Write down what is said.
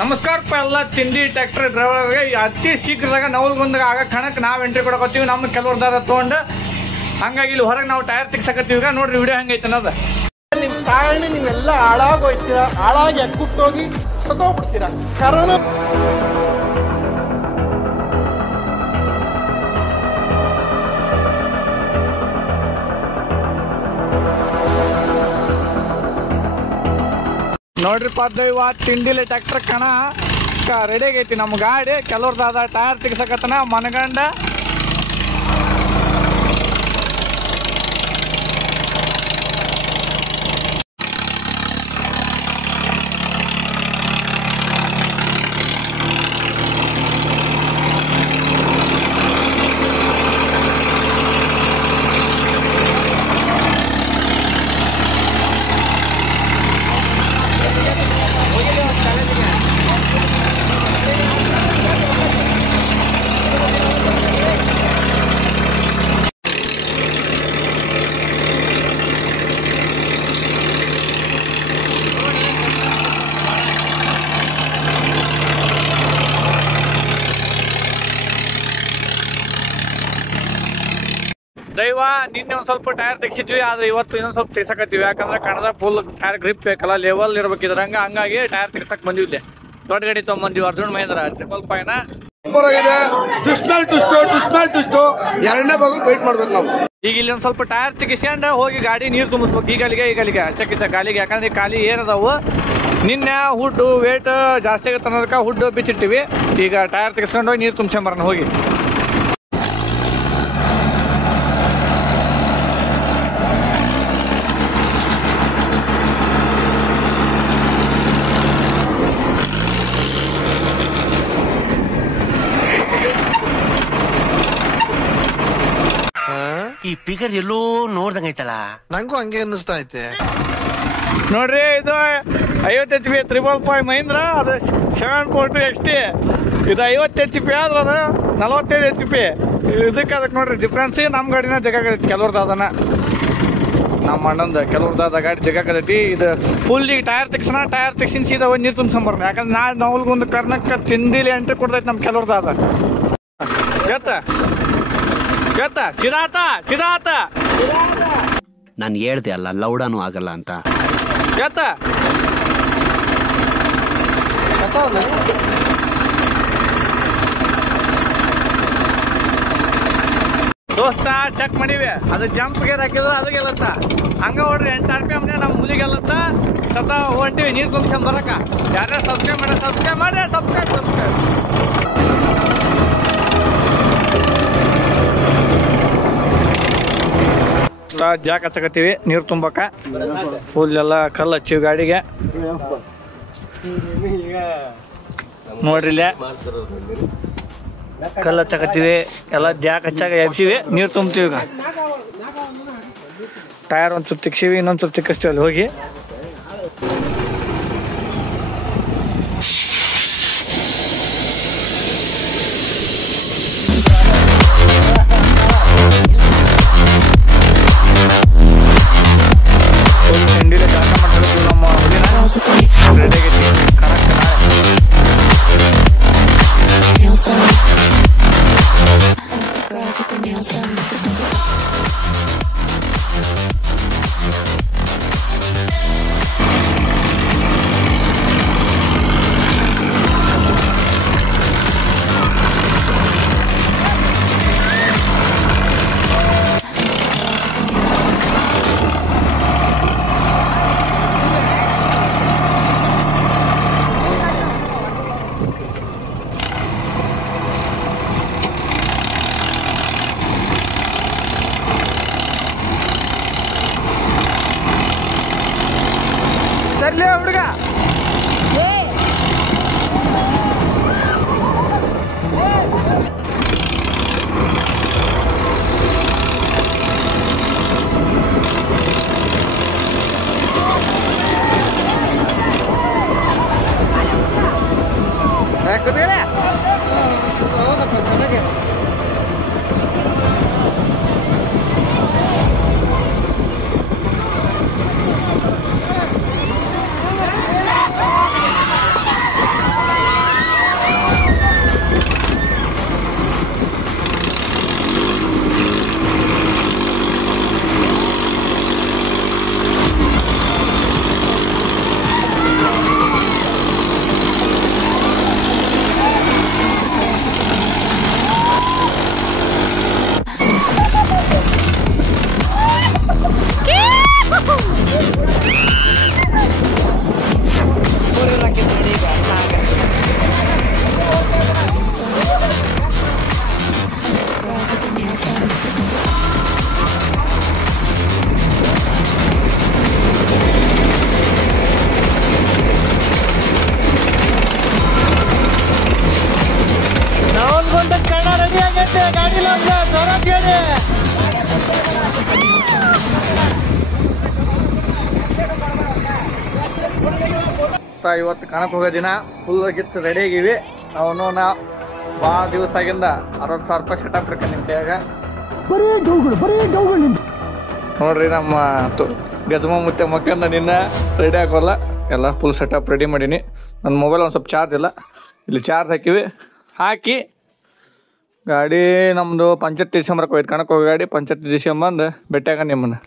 ನಮಸ್ಕಾರಪ್ಪ ಎಲ್ಲ ತಿಂಡಿ ಟ್ರ್ಯಾಕ್ಟರ್ ಡ್ರೈವರ್ಗೆ ಅತಿ ಶೀಘ್ರದಾಗ ನವಲ್ಗೊಂದಾಗ ಆಗ ಕಣಕ್ಕೆ ನಾವು ಎಂಟ್ರಿ ಕೊಡಕತ್ತೀವಿ. ನಮ್ಮ ಕೆಲವ್ರದಾರ ತೊಗೊಂಡು ಹಂಗಾಗಿ ಇಲ್ಲಿ ಹೊರಗೆ ನಾವು ಟೈರ್ ತೆಗ್ಸಕತ್ತೀವಿ. ಈಗ ನೋಡ್ರಿ ವಿಡಿಯೋ ಹೆಂಗೈತೆ ಅನ್ನೋದು. ನಿಮ್ಮ ಕಾರಣ ನೀವೆಲ್ಲ ಹಾಳಾಗೋಯ್ತೀರ, ಹಾಳಾಗಿ ಎಕ್ಕುಟ್ಟೋಗಿ ಸತ್ತೋಗ್ಬಿಡ್ತೀರ. ಕರೋನಾ ನೋಡ್ರಿಪ್ಪ ದೈವ ತಿಂಡಿಲಿ ಟ್ರ್ಯಾಕ್ಟರ್ ಕಣ ರೆಡಿ ಆಗೈತಿ. ನಮ್ಮ ಗಾಡಿ ಕೆಲವ್ರದಾದ ಟೈರ್ ತೆಗ್ಸಕತ್ತನ ಮನಗಂಡ. ದೈವ ನಿನ್ನೆ ಒಂದು ಸ್ವಲ್ಪ ಟೈರ್ ತೆಗ್ಸಿದ್ವಿ, ಆದ್ರೆ ಇವತ್ತು ಇನ್ನೊಂದು ಸ್ವಲ್ಪ ತೆಗ್ಸಕತ್ತೀವಿ. ಯಾಕಂದ್ರೆ ಕಣದ ಫುಲ್ ಟೈರ್ ಗ್ರಿಪ್ ಬೇಕಲ್ಲ, ಲೆವೆಲ್ ಇರ್ಬೇಕಿದ್ರ ಹಂಗಾಗಿ ಟೈರ್ ತೆಗ್ಸಕ್ ಬಂದಿದ್ದೆ. ದೊಡ್ಡ ಗಾಡಿ ತಗೊಂಬಂದಿವಿ, ಅರ್ಜುನ್ ಮಹೇಂದ್ರ 555ನ. ಎರಡನೇ ಭಾಗಕ್ಕೆ ವೇಟ್ ಮಾಡ್ಬೇಕು ನಾವು. ಈಗ ಇಲ್ಲಿ ಒಂದು ಸ್ವಲ್ಪ ಟೈರ್ ತೆಗಿಸ್ಕೊಂಡು ಹೋಗಿ ಗಾಡಿ ನೀರು ತುಂಬಿಸ್ಬೇಕು. ಈಗಲಿಗೆ ಹಚ್ಚಕ್ಕಿಚ್ಚ ಗಾಲಿಗೆ, ಯಾಕಂದ್ರೆ ಖಾಲಿ ಏನದಾವು ನಿನ್ನೆ ಹುಡ್ ವೇಟ್ ಜಾಸ್ತಿ ಆಗತ್ತೆ ಅನ್ನೋದಕ್ಕೆ ಹುಡ್ ಬಿಚ್ಚಿಟ್ಟಿವಿ. ಈಗ ಟೈರ್ ತೆಗಿಸ್ಕೊಂಡು ಹೋಗಿ ನೀರು ತುಂಬಿಸ್ಕೊಂಬರೋಣ ಹೋಗಿ. ಈ ಪಿಗರ್ ಎಲ್ಲೋ ನೋಡ್ದಂಗೈತಲ್ಲ, ನಂಗೂ ಹಂಗೆ ಅನ್ನಿಸ್ತಾ ಐತೆ. ನೋಡ್ರಿ, ಇದು 50 HP 555 ಮಹೀಂದ್ರ, ಅದು 742 XT. ಇದು 50 HP ಆದ್ರೆ ಅದು 45 HP. ಅದಕ್ಕೆ ನೋಡ್ರಿ ಡಿಫ್ರೆನ್ಸ್. ನಮ್ಮ ಗಾಡಿನ ಜಗಾಕತೈತಿ, ಕೆಲವ್ರದಾದನ ನಮ್ಮ ಅಣ್ಣಂದು ಕೆಲವ್ರದಾದ ಗಾಡಿ ಜಗಾಕತೈತಿ. ಇದು ಫುಲ್ ಈಗ ಟೈರ್ ತೆಗ್ಸೋಣ, ಟೈರ್ ತೆಗ್ಸಿನ ಸೀದಾ ಒಂದು ನೀರು ತುಂಬಿಸ್ಕೊಂಬರೋಣ. ಯಾಕಂದ್ರೆ ನಾವಲ್ಗೊಂದು ಕರ್ನಕ್ಕೆ ತಿಂದಿಲಿ ಎಂಟ್ರಿ ಕೊಡ್ತೈತಿ ನಮ್ಮ ಕೆಲವ್ರದಾದ. ಗೊತ್ತಾ ಸಿದ್ಧಾರ್ಥ ನಾನು ಹೇಳ್ದೆ ಅಲ್ಲ ಲೌಡಾನು ಆಗಲ್ಲ ಅಂತ. ದೋಸ್ತ ಚೆಕ್ ಮಾಡೀವಿ, ಅದು ಜಂಪ್ ಗೇರ್ ಹಾಕಿದ್ರೆ ಅದು ಗೆಲ್ಲತ್ತ. ಹಂಗ ನೋಡ್ರಿ 8 RPM ನಮ್ಮ ಹುಲಿ ಗೆಲ್ಲತ್ತ. ಸತ ಹೊಂಟಿವಿ ನೀರು ತುಂಬಿಸ್ಕೊಂಡ್ ಬರಕ. ಯಾರ್ಯಾರು ಸಬ್ಸ್ಕ್ರೈಬ್ ಮಾಡಿ ಜಾಕ್ ಹಚ್ಚಕತ್ತೀವಿ ನೀರು ತುಂಬಕ. ಫುಲ್ ಎಲ್ಲ ಕಲ್ಲು ಹಚ್ಚಿವಿ ಗಾಡಿಗೆ. ನೋಡ್ರಿ ಇಲ್ಲೇ ಕಲ್ಲು ಹಚ್ಚಕತ್ತೀವಿ, ಎಲ್ಲ ಜಾಕ್ ಹಚ್ಚಾಗ ಎಬ್ಸಿವಿ, ನೀರು ತುಂಬ್ತೀವಿ. ಈಗ ಟೈರ್ ಒಂದು ಸ್ವಲ್ಪ ತಿಕ್ಸಿವಿ, ಇನ್ನೊಂದು ಸ್ವಲ್ಪ ತಿಕ್ಕಿಸ್ತೀವಿ ಅಲ್ಲಿ ಹೋಗಿ. ತಿಂಡಿಲೆ ಜಾಗ ಮಾಡ್ತೀವಿ ನಮ್ಮ ಹುಲಿನ ರೆಡಿ ಆಗೈತಿ. ಕರೆಕ್ಟ್ ಸರ್ಲೇ ಹುಡುಗ. ಚೆನ್ನಾಗಿ ಗಾಡಿ ಇವತ್ತು ಕಾಣಕ್ ಹೋಗೋ ದಿನ ಫುಲ್ ಗಿಚ್ಚ ರೆಡಿ ಆಗಿವಿ. ಅವನು ನಾ ಭಾಳ ದಿವಸ ಆಗಿಂದ 60,000 ರೂಪಾಯಿ ಸೆಟಪ್ ಇರ್ಕ ನಿಮ್ಮ ಕೈಯಾಗ. ನೋಡ್ರಿ ನಮ್ಮ ಗಜಮ ಮುತ್ತೆ ಮಕ್ಕಂದ ನಿನ್ನ ರೆಡಿ ಆಗೋಲ್ಲ. ಎಲ್ಲ ಫುಲ್ ಸೆಟಪ್ ರೆಡಿ ಮಾಡೀನಿ. ನನ್ನ ಮೊಬೈಲ್ ಒಂದು ಸ್ವಲ್ಪ ಚಾರ್ಜ್ ಇಲ್ಲ, ಇಲ್ಲಿ ಚಾರ್ಜ್ ಹಾಕಿವಿ. ಹಾಕಿ ಗಾಡಿ ನಮ್ಮದು ಪಂಚಾಯತ್ ಡಿಸೆಂಬರ್ಗೆ ಹೋಯ್ತು. ಕಣಕ್ಕೆ ಹೋಗಿ ಗಾಡಿ ಪಂಚಾಯತ್ ಡಿಸೆಂಬರ್ ಬಂದು ಭೇಟಿಯಾಗ ನಿಮ್ಮನ್ನು.